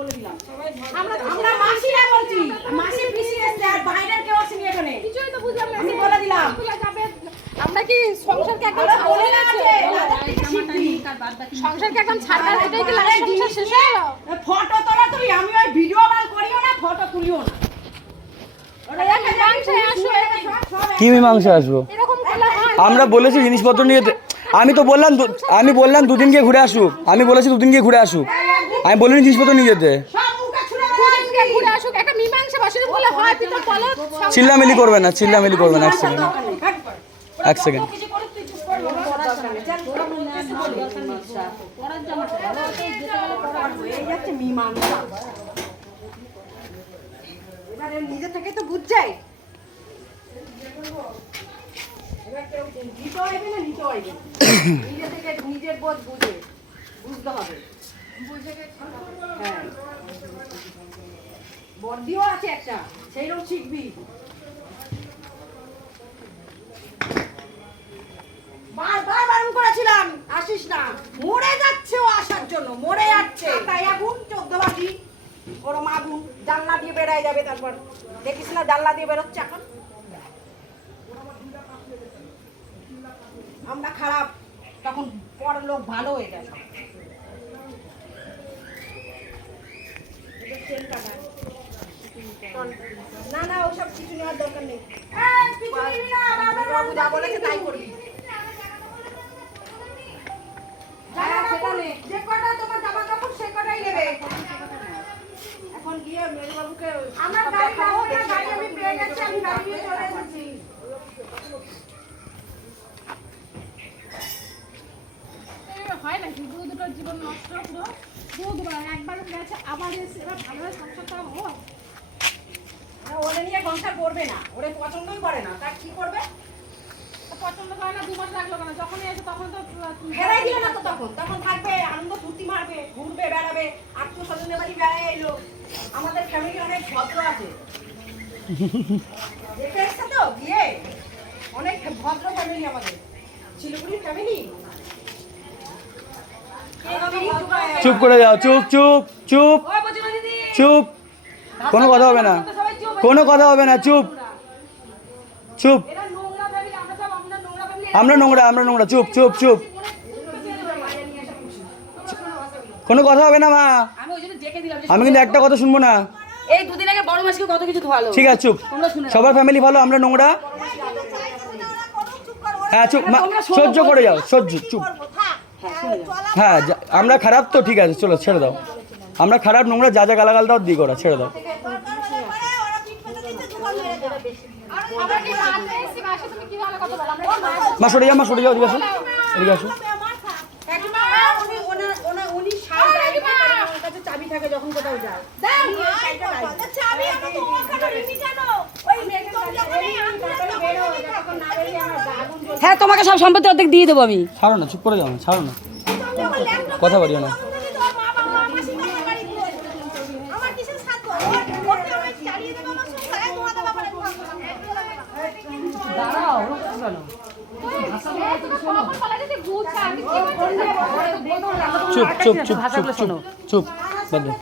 বলে দিলাম আমরা মাসিরা বলছি মাসি পিসি এসে আর বাইরের কেউ আসেনি এখানে কিছুই তো বুঝলাম না আমি বলে দিলাম আমরা কি সংসারকে একদম বলে না আছে সংসারকে একদম ছাড়া এটাই কি লাগে সংসার শেষ হয়ে গেল ফটো তোলা তুমি আমি ওই ভিডিও বাল করিও না ফটো তুলিও না কি মীমাংসা আসবো? আমরা বলেছি জিনিসপত্র নিয়ে, আমি বললাম দুদিন গিয়ে ঘুরে আসুক, আমি বলেছি দুদিন গিয়ে ঘুরে আসুক, আমি বলিনি জিনিসপত্র নিয়ে যেতে। চিল্লামিলি করবে না, চিল্লামিলি করবে না। এক সেকেন্ড নিজে থেকে তো বুঝছে নিজের বোধ বুঝতে হবে। হ্যাঁ বর্দিও আছে একটা, সেইরকম শিখবি। বারবার বারণ করেছিলাম আসিস না, মরে যাচ্ছে ও আসার জন্য, মরে যাচ্ছে। তাই আগুন 14 বাজি ওরম আগুন জানলা দিয়ে বেড়ায় যাবে। তারপর দেখিস না জানলা দিয়ে বেরোচ্ছে এখন। আমরা খারাপ তখন পর লোক ভালো হয়ে গেছে। না না ওসব কিছু নেওয়ার দরকার নেই, বাবু যা বলেছে তাই করবি। যে কটা তোমার জামা কাপড় সে কটাই নেবে। এখন গিয়ে মেজবাবুকে আমার গাড়ি লাগবে না, গাড়ি আমি পেয়ে গেছি, আমি গাড়ি নিয়ে চলে এসেছি। হয় নাকি দুটো জীবন নষ্ট পুরো দুবার একবার গেছে আবার এসে এবার ভালোভাবে সংসারটা হয়। ওরে নিয়ে সংসার করবে না, ওরে পছন্দই করে না, তার কি করবে? পছন্দ করে না 2 মাস লাগলো কেন, যখনই এসে তখন তো বেড়াই দিবে না। তো তখন থাকবে আনন্দ ফুর্তি মারবে, ঘুরবে বেড়াবে, আত্মীয় স্বজনের বাড়ি বেড়ায় এলো। আমাদের ফ্যামিলি অনেক ভদ্র আছে, দেখে এসছে তো বিয়ে অনেক ভদ্র ফ্যামিলি আমাদের শিলিগুড়ির ফ্যামিলি। চুপ করে যাও, চুপ চুপ চুপ চুপ, কোনো কথা হবে না, কোনো কথা হবে না, চুপ চুপ। আমরা নোংরা, চুপ চুপ চুপ, কোনো কথা হবে না মা। আমি কিন্তু একটা কথা শুনবো না। এই দুদিন আগে বড় মাসকে কত কিছু ধোয়ালো। ঠিক আছে চুপ, সবার ফ্যামিলি ভালো, আমরা নোংরা। হ্যাঁ চুপ, সহ্য করে যাও, সহ্য, চুপ। হ্যাঁ আমরা খারাপ তো, ঠিক আছে চলো ছেড়ে দাও। আমরা খারাপ নোংরা, যা যা গালাগাল দাও দিয়ে করা, ছেড়ে দাও। মা সরে যাও, মা সরে যাও, এদিকে আসো, এদিকে আসো। চাবি থাকে যখন কোথাও যায়। হ্যাঁ তোমাকে সব সম্পত্তি অর্ধেক দিয়ে দেবো আমি। ছাড়ো না, চুপ করে যাও, ছাড়ো না, কথা বলিও না। চুপ চুপ চুপ চুপ চুপ চুপ, বাদ দাও।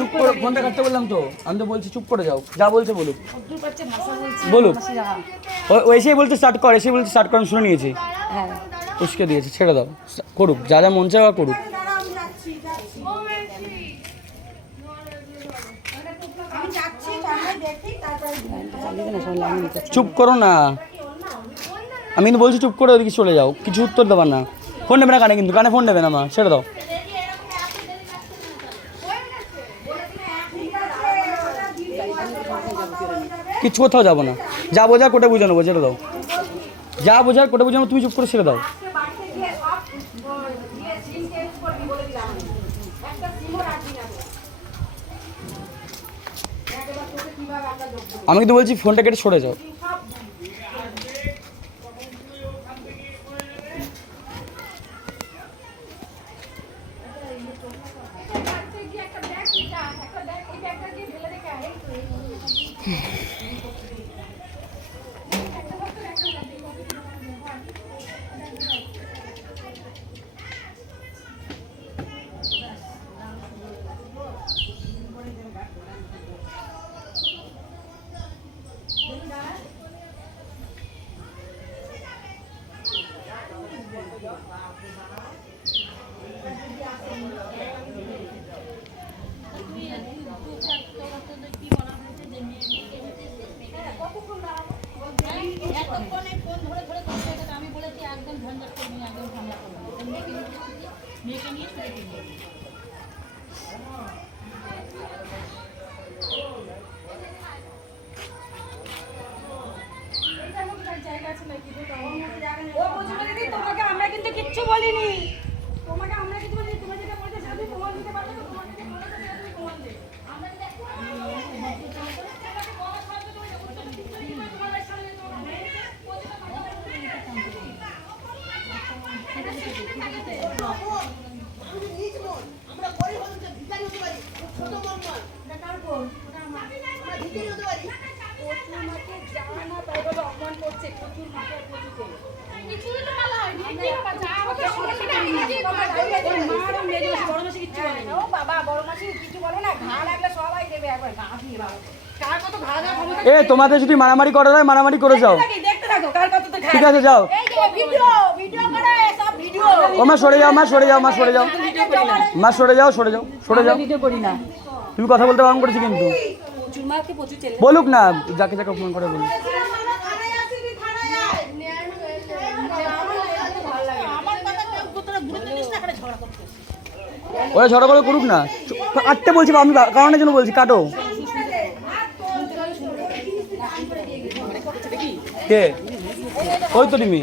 চুপ করে ফোনটা কাটতে বললাম তো, আমি তো বলছি চুপ করে যাও, যা বলছে বলুক বলুক। ও এসেই বলতে স্টার্ট করে, এসে বলতে স্টার্ট করে, শুনে নিয়েছি, উস্কে দিয়েছে, ছেড়ে দাও, করুক যা যা মন চায় করুক। চুপ করো না, আমি কিন্তু বলছি চুপ করে ওদিকে চলে যাও, কিছু উত্তর দেবার না। ফোন নেবে না কানে, কিন্তু কানে ফোন নেবে না মা, ছেড়ে দাও। কিছু কোথাও যাবো না, যা বোঝার কোটা বুঝে নেবো, ছেড়ে দাও। যা বোঝার কোটা বুঝে নেবো, তুমি চুপ করে ছেড়ে দাও। আমি কিন্তু বলছি ফোনটা কেটে সরে যাও। এতক্ষণে ফোন ধরে ধরে করতে গেছে, আমি বলেছি একদম ঝঞ্ঝাট করবি না, একদম ঝামেলা করবি না। তো মেয়েকে নিয়ে ছুটে কিনবো। ও বুঝবে দিদি, তোমাকে আমরা কিন্তু কিচ্ছু বলিনি, তোমাকে আমরা কিছু বলিনি, তুমি যেটা বলতে চাও তুমি প্রমাণ দিতে পারবে না, তোমাকে যে বলেছে সেটা তুমি প্রমাণ দে। আমরা যদি একটু তোমাকে বলা ছাড়া তো তুমি উত্তর দিতে পারবে না, তোমাদের সামনে তো আমরা গরিব হতে ভিখারি হতে পারি, ছোট মন নয়। কার বোন ওটা আমার আমরা ভিখারি হতে পারি। প্রচুর মাকে জানা না তাই বলে অপমান করছে, প্রচুর মাকে প্রচুরকে কিছুই তো ভালো হয়নি, কি ব্যাপার? যা আমাকে সমস্যাটা আমি নিজেই ওর মা আর মেয়ে বড় মাসি কিচ্ছু বলে না। ও বাবা, বড় মাসি কিছু বলে না, ঘা লাগলে সবাই দেবে একবার ঘা দিয়ে বাবা। কার কত ঘা দেওয়ার ক্ষমতা এ তোমাদের যদি মারামারি করা হয় মারামারি করে যাও, দেখতে থাকো, কার কত তো ঘা। ঠিক আছে যাও। এই যে ভিডিও ভিডিও করে সব ভিডিও ও মা সরে যাও, মা সরে যাও, মা সরে যাও, ভিডিও করি না, মা সরে যাও, সরে যাও, সরে যাও। ভিডিও করি না। তুমি কথা বলতে বারণ করেছি কিন্তু। প্রচুর মাকে প্রচুর চেলে বলুক না, যাকে যাকে ফোন করে বলুক। আমার কথা কেউ তোরা গুরুত্ব দিস না, এখানে ঝগড়া করতে। ওরা ঝড় করে করুক না, কাটতে বলছি, আমি কারণের জন্য বলছি কাটো। কে? ওই তো তুমি।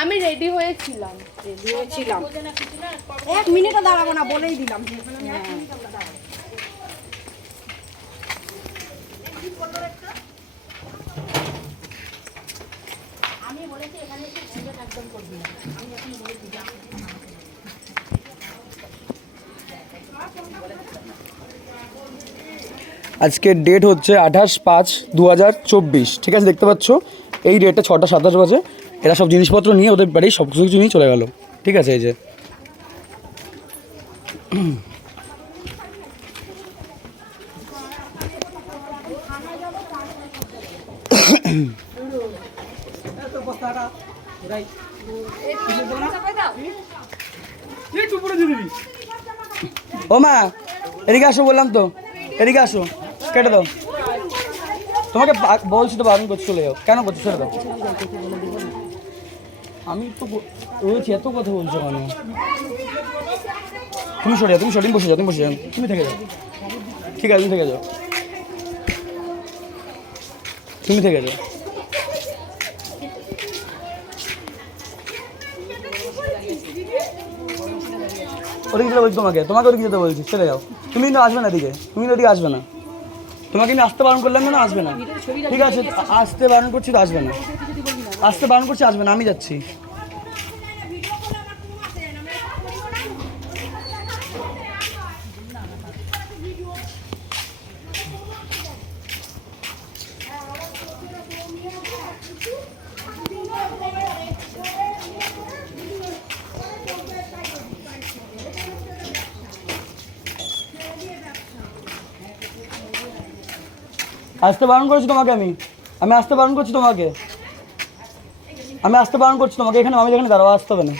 আমি রেডি হয়েছিলাম। ছিলাম। 1 মিনিটও দাঁড়াবো না বলেই দিলাম। আজকের ডেট হচ্ছে 28/5/2024, ঠিক আছে? দেখতে পাচ্ছ এই ডেটটা 6টা 27 বাজে। এরা সব জিনিসপত্র নিয়ে ওদের বাড়ি সব কিছু নিয়ে চলে গেল, ঠিক আছে? এই যে ও মা এদিকে আসো, বললাম তো এদিকে আসো, কেটে দাও। তোমাকে বলছি তো বারণ করছি, চলে যাও। কেন করছো? ছেড়ে দাও। আমি তো রয়েছি, এত কথা বলছো কেন? তুমি সরে যাও, তুমি সঠিক বসে যাও, তুমি বসে যাও, তুমি থেকে যাও, ঠিক আছে? তুমি থেকে যাও, তুমি থেকে যাও। ওদিকে যেতে বলছি তোমাকে, তোমাকে ওদিকে যেতে বলছি, চলে যাও। তুমি কিন্তু আসবে না এদিকে, তুমি কিন্তু এদিকে আসবে না। তোমাকে কিন্তু আসতে বারণ করলাম না, আসবে না, ঠিক আছে? আসতে বারণ করছি তো আসবে না, আসতে বারণ করছি, আসবে না, আমি যাচ্ছি। আসতে বারণ করেছি তোমাকে, আমি আসতে বারণ করছি তোমাকে, আমি আসতে বারণ করছি তোমাকে। এখানে আমি যেখানে দাঁড়াবো আসতে হবে না।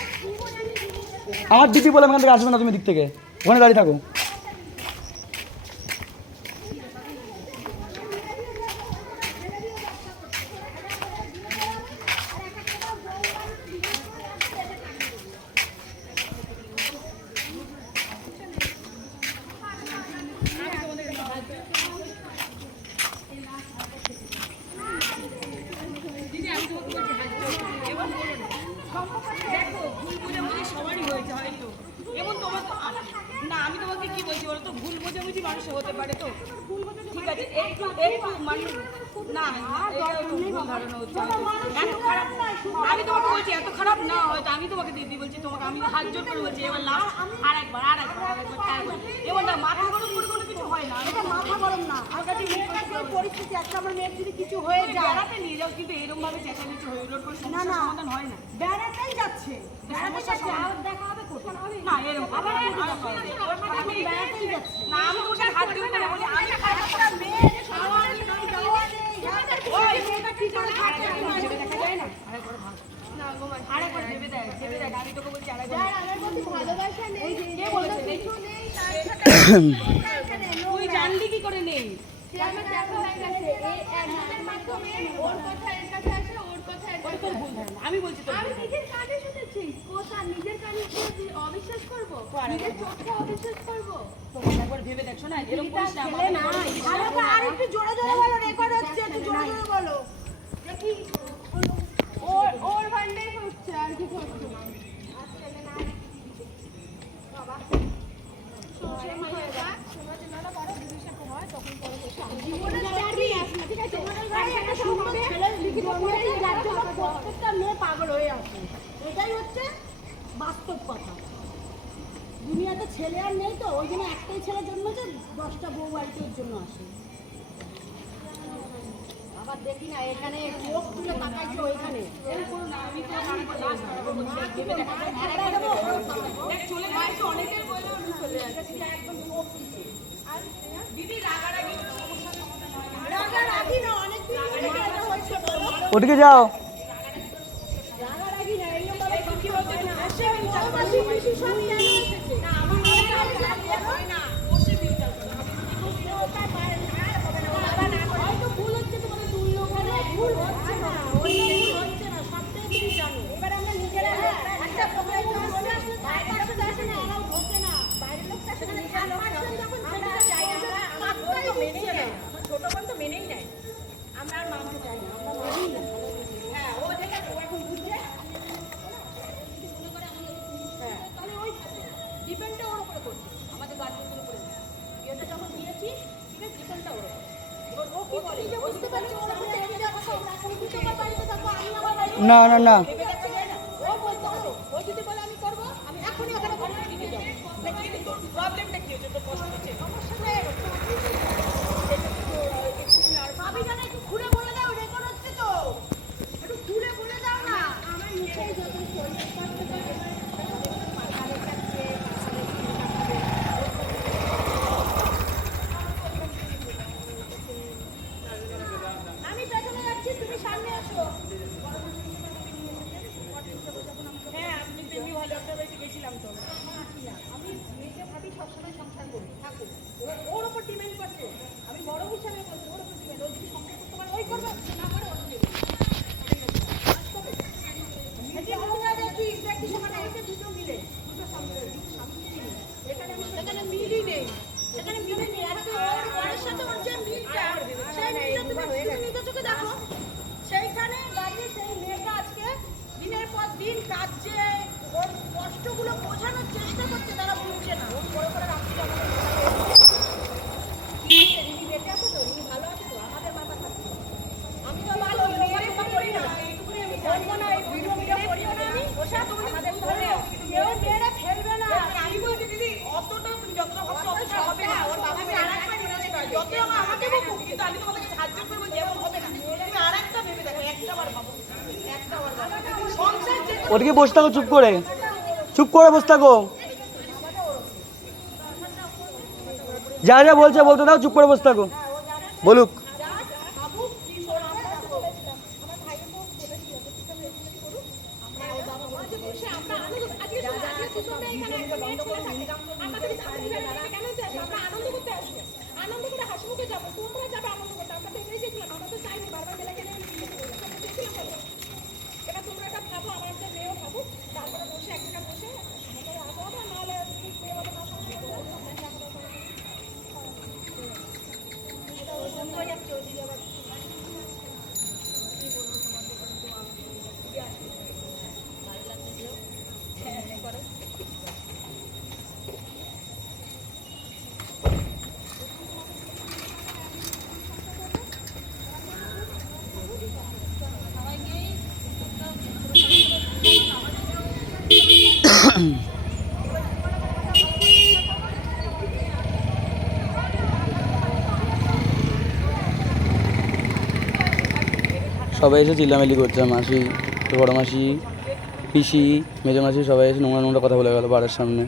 আমার দিদি বলে এখান থেকে আসবে না, তুমি দিক থেকে ওখানে দাঁড়িয়ে থাকো। না আমি তোমাকে কি বলছি বলো তো, ভুল বোঝাবুঝি মানুষের হতে পারে তো, ঠিক আছে? একটু একটু মানুষ না, এটা একটু ভুল ধারণা হচ্ছে হয়তো। এত খারাপ আমি তোমাকে বলছি, এত খারাপ না হয়তো। আমি তোমাকে দিদি বলছি, তোমাকে আমি হাত জোর করে বলছি, এবার লাস্ট আরেকবার এবার না, মাথা গরম করে কোনো কিছু হয় না। এটা মাথা গরম না, আমার কাছে পরিস্থিতি একটা, আমার মেয়ের যদি কিছু হয়ে যায় বেড়াতে নিয়ে যাও, কিন্তু এরকম ভাবে চেঁচামেচি হয়ে ওর কোনো সমস্যার সমাধান হয় না। বেড়াতেই যাচ্ছে, বেড়াতে যাচ্ছে, আর দেখা হবে কোথায়? না এরকম আবার বেড়াতেই যাচ্ছে না, আমি তোমাকে হাত জোর করে বলি, আমি একটা মেয়ে ওই মেয়েটা কি করে থাকে দেখা যায় না। আরেকবার ভেবে দেয়, আমি তোকে বলছি আরেকবার। কে বলেছে তুই জানলি কি করে নেই? সে আমার দেখা হয়ে গেছে এই একজনের মাধ্যমে ওর কথা এর কাছে আসে ওর কথা এর কাছে ভুল ধারণা আমি বলছি তো আমি নিজের কানে শুনেছি কথা নিজের কানে শুনেছি অবিশ্বাস করবো নিজের চোখে অবিশ্বাস করবো তোমার একবার ভেবে দেখছো না এরকম করিস না ছেলে না ভালো করে আর একটু জোরে জোরে বলো রেকর্ড হচ্ছে একটু জোরে জোরে বলো দেখি ওর ওর বান্ডেই হচ্ছে আর কিছু হচ্ছে না প্রত্যেকটা মেয়ে পাগল হয়ে আছে এটাই হচ্ছে বাস্তব কথা দুনিয়াতে ছেলে আর নেই তো ওই জন্য একটাই ছেলে জন্মেছে 10টা বউ বাড়িতে ওর জন্য আসে আবার দেখি না এখানে চোখ তুলে তাকাইছে ওইখানে চলে যাচ্ছে অনেকের বলে চলে যাচ্ছে একদম চোখ তুলে দিদি রাগারাগি রাগারাগি না অনেক দিন ধরে এটা হচ্ছে বলো ওদিকে যাও। রাগারাগি না এই ব্যাপারে কি বলতে না আসে বড় মাসি পিসি সব নিয়ে এসেছে না আমার মনে হয় না বসে বিচার করো ওটা পারে না হবে না বাবা না হয়তো ভুল হচ্ছে তোমাদের দুই ওখানে ভুল হচ্ছে না ওই ভুল হচ্ছে না সবটাই তুমি জানো এবার আমরা নিজেরা একটা প্রোগ্রাম করতে আসলে বাইরের লোক আসে না এরাও ঢোকে না বাইরের লোক আসে না নিজের লোক যখন আমরা যাই আমরা আমার তো মেনেই না ছোট বোন তো মেনেই নাই আমরা আর মানতে চাই না আমরা মানি না হ্যাঁ ও দেখে ও এখন বুঝছে হ্যাঁ তাহলে ওই ডিপেন্ডটা ওর উপরে করছে আমাদের গার্জেনদের উপরে এটা যখন দিয়েছি ঠিক আছে ডিপেন্ডটা ওর উপরে এবার ও কি বলে যে বুঝতে পারছি ওর উপরে আমি যাবো আমরা এখন কিছু আমার বাড়িতে থাকবো আমি আমার বাড়িতে না না না ও বলতে হবে ও যদি বলে আমি করবো আমি এখনই ওখানে ঘরে ঢুকে যাবো তোর প্রবলেমটা কি হচ্ছে তোর কষ্ট হচ্ছে সমস্যা নেই ভাবি জানা একটু ঘুরে বলে দাও রেকর্ড হচ্ছে তো একটু ঘুরে বলে দাও না আমার মুখেই যখন শরীর কষ্ট করে মাথায় কাটছে আমি পেছনে যাচ্ছি তুমি সামনে আসো হ্যাঁ আপনি তো এমনি ভালো একটা বাড়িতে গেছিলাম তো আমি মেয়েকে ভাবি সবসময় সংসার করি থাকুক ওর ওপর ডিপেন্ড করছে আমি বড় হিসাবে বলছি ওর ওপর ডিপেন্ড ও যদি সংসার করতে পারে ওই করবে না করে ওর দেবে দুটো মিলে দুটো সংসার এখানে মিলই নেই এখানে মিলই নেই আজকে ওর সাথে ওর যে মিলটা সেই মিলটা তুমি নিজের চোখে দেখো সেইখানে দাঁড়িয়ে সেই মেয়েটা আজকে দিনের পর দিন কাজে ওর কষ্টগুলো বোঝানোর চেষ্টা করছে তারা বুঝছে না ওর বড় করে রাখতে বেঁচে আছে তো ভালো আছে তো আমাদের মাথা থাকছে আমি তো ভালো মেয়ের কথা করি না বলবো না এই ভিডিও করিও না আমি ওসব আমাদের ধরে কেউ মেয়েরা ফেলবে না আমি বলছি দিদি অতটা তুমি যতটা ভাবছো অতটা হবে না ওর বাবা আমি আরেকবার নিয়ে যাই যত আমাকে বকুক কিন্তু আমি তোমাদেরকে সাহায্য করবো যে এমন হবে না তুমি আরেকটা ভেবে দেখো একটা বার ভাবো একটা বার ভাবো সংসার যে ওদিকে বসে থাকো চুপ করে বসে থাকো। যা যা বলছে বলতে দাও, চুপ করে বসে থাকো, বলুক। আনন্দ করে হাসি মুখে যাবো তোমরা যাবে আনন্দ করতে আমরা তো এটাই দেখলাম আমরা তো চাইনি বারবার মেলা গেলে এবার তোমরা একটা ভাবো আমার একটা মেয়েও ভাবো তারপরে বসে একটা বসে আমাদের আগে হবে নাহলে সবাই এসে চিল্লামিল্লি করছে, মাসি, বড় মাসি, পিসি, মেজো মাসি সবাই এসে নোংরা নোংরা কথা বলে গেল বাড়ির সামনে।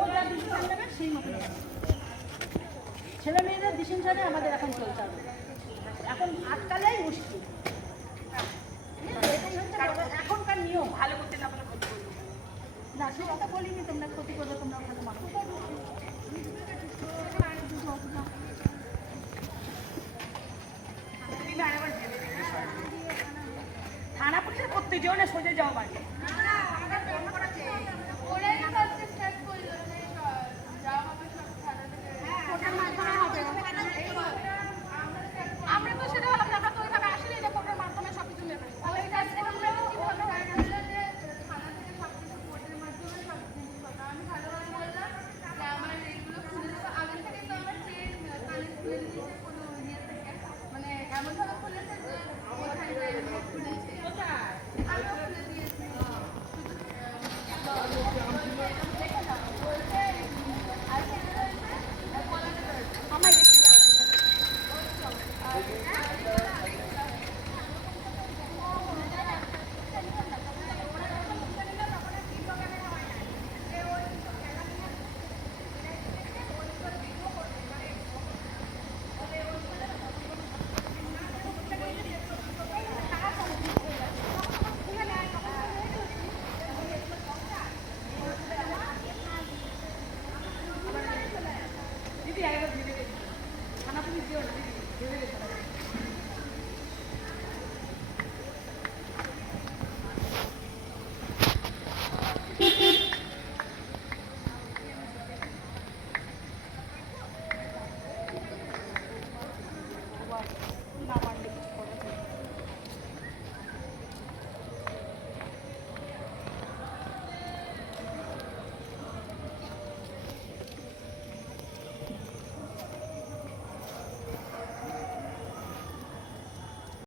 ও যা ডিসিশন নেবে সেই মতো নেবে। ছেলে মেয়েদের ডিসিশনে আমাদের এখন চলতে হবে, এখন আটকালেই মুশকিল। এটাই হচ্ছে এখনকার নিয়ম। ভালো করতে না পারলে ক্ষতি করবে। না সে কথা বলিনি, তোমরা ক্ষতি করবে, তোমরা ভালো মানুষ। তুমি আরেকবার ভেবে দেখে থানা পুলিশে করতে যেও না, সোজা যাও বাড়ি।